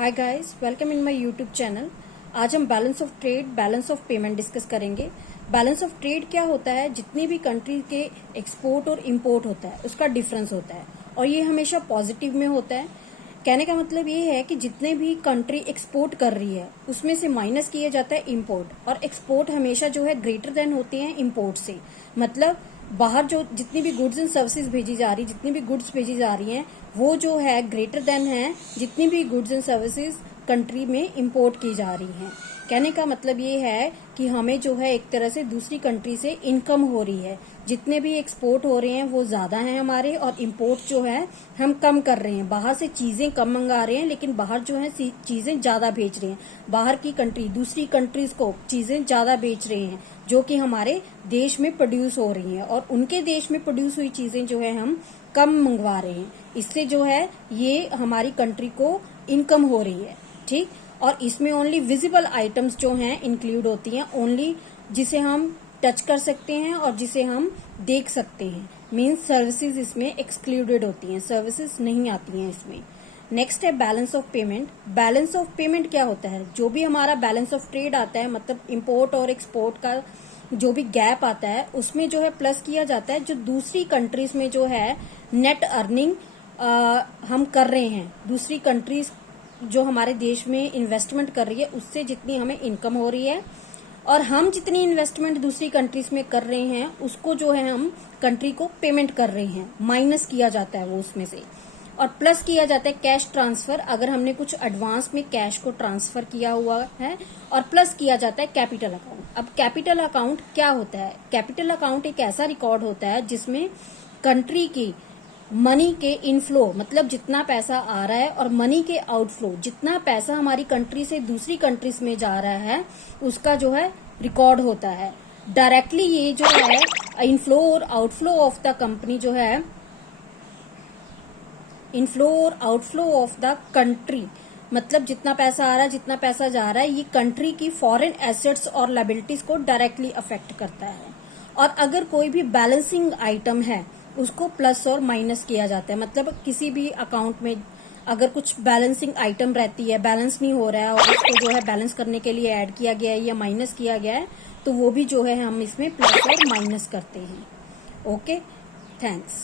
Hi guys, welcome in my YouTube channel. आज हम balance of trade, balance of payment discuss करेंगे। Balance of trade क्या होता है? जितनी भी कंट्री के एक्सपोर्ट और इंपोर्ट होता है उसका डिफरेंस होता है और ये हमेशा पॉजिटिव में होता है। कहने का मतलब ये है कि जितने भी कंट्री एक्सपोर्ट कर रही है उसमें से माइनस किया जाता है इंपोर्ट, और एक्सपोर्ट हमेशा जो है ग्रेटर देन होते हैं इंपोर्ट से। मतलब बाहर जो जितनी भी गुड्स एंड सर्विसेज भेजी जा रही, जितनी भी गुड्स भेजी जा रही हैं वो जो है ग्रेटर देन है जितनी भी गुड्स एंड सर्विसेज कंट्री में इंपोर्ट की जा रही हैं। कहने का मतलब ये है कि हमें जो है एक तरह से दूसरी कंट्री से इनकम हो रही है। जितने भी एक्सपोर्ट हो रहे हैं वो ज्यादा हैं हमारे, और इंपोर्ट जो है हम कम कर रहे हैं। बाहर से चीजें कम मंगा रहे हैं लेकिन बाहर जो है चीजें ज्यादा बेच रहे हैं। बाहर की कंट्री दूसरी कंट्रीज को चीजें ज्यादा बेच रहे हैं जो कि हमारे देश में प्रोड्यूस हो रही हैं, और उनके देश में प्रोड्यूस हुई चीजें जो है हम कम मंगवा रहे हैं। इससे जो है ये हमारी कंट्री को इनकम हो रही है, ठीक। और इसमें ओनली विजिबल आइटम्स जो हैं इंक्लूड होती हैं, ओनली जिसे हम टच कर सकते हैं और जिसे हम देख सकते हैं। मीन्स सर्विसेज इसमें एक्सक्लूडेड होती हैं, सर्विसेज नहीं आती हैं इसमें। नेक्स्ट है balance of payment. Balance of payment क्या होता है? जो भी हमारा बैलेंस ऑफ ट्रेड आता है, मतलब इंपोर्ट और एक्सपोर्ट का जो भी गैप आता है उसमें जो है प्लस किया जाता है जो दूसरी कंट्रीज में जो है नेट अर्निंग हम कर रहे हैं। दूसरी कंट्रीज जो हमारे देश में इन्वेस्टमेंट कर रही है उससे जितनी हमें इनकम हो रही है, और हम जितनी इन्वेस्टमेंट दूसरी कंट्रीज में कर रहे हैं उसको जो है हम कंट्री को पेमेंट कर रहे हैं, माइनस किया जाता है वो उसमें से। और प्लस किया जाता है कैश ट्रांसफर, अगर हमने कुछ एडवांस में कैश को ट्रांसफर किया हुआ है। और प्लस किया जाता है कैपिटल अकाउंट। अब कैपिटल अकाउंट क्या होता है? कैपिटल अकाउंट एक ऐसा रिकॉर्ड होता है जिसमें कंट्री की मनी के इनफ्लो, मतलब जितना पैसा आ रहा है, और मनी के आउटफ्लो, जितना पैसा हमारी कंट्री से दूसरी कंट्रीज में जा रहा है उसका जो है रिकॉर्ड होता है। डायरेक्टली ये जो है इनफ्लो और आउटफ्लो ऑफ द कंपनी जो है, इनफ्लो और आउटफ्लो ऑफ द कंट्री, मतलब जितना पैसा आ रहा है जितना पैसा जा रहा है, ये कंट्री की फॉरेन एसेट्स और लायबिलिटीज को डायरेक्टली अफेक्ट करता है। और अगर कोई भी बैलेंसिंग आइटम है उसको प्लस और माइनस किया जाता है। मतलब किसी भी अकाउंट में अगर कुछ बैलेंसिंग आइटम रहती है, बैलेंस नहीं हो रहा है और उसको जो है बैलेंस करने के लिए ऐड किया गया है या माइनस किया गया है, तो वो भी जो है हम इसमें प्लस और माइनस करते हैं। Okay, thanks.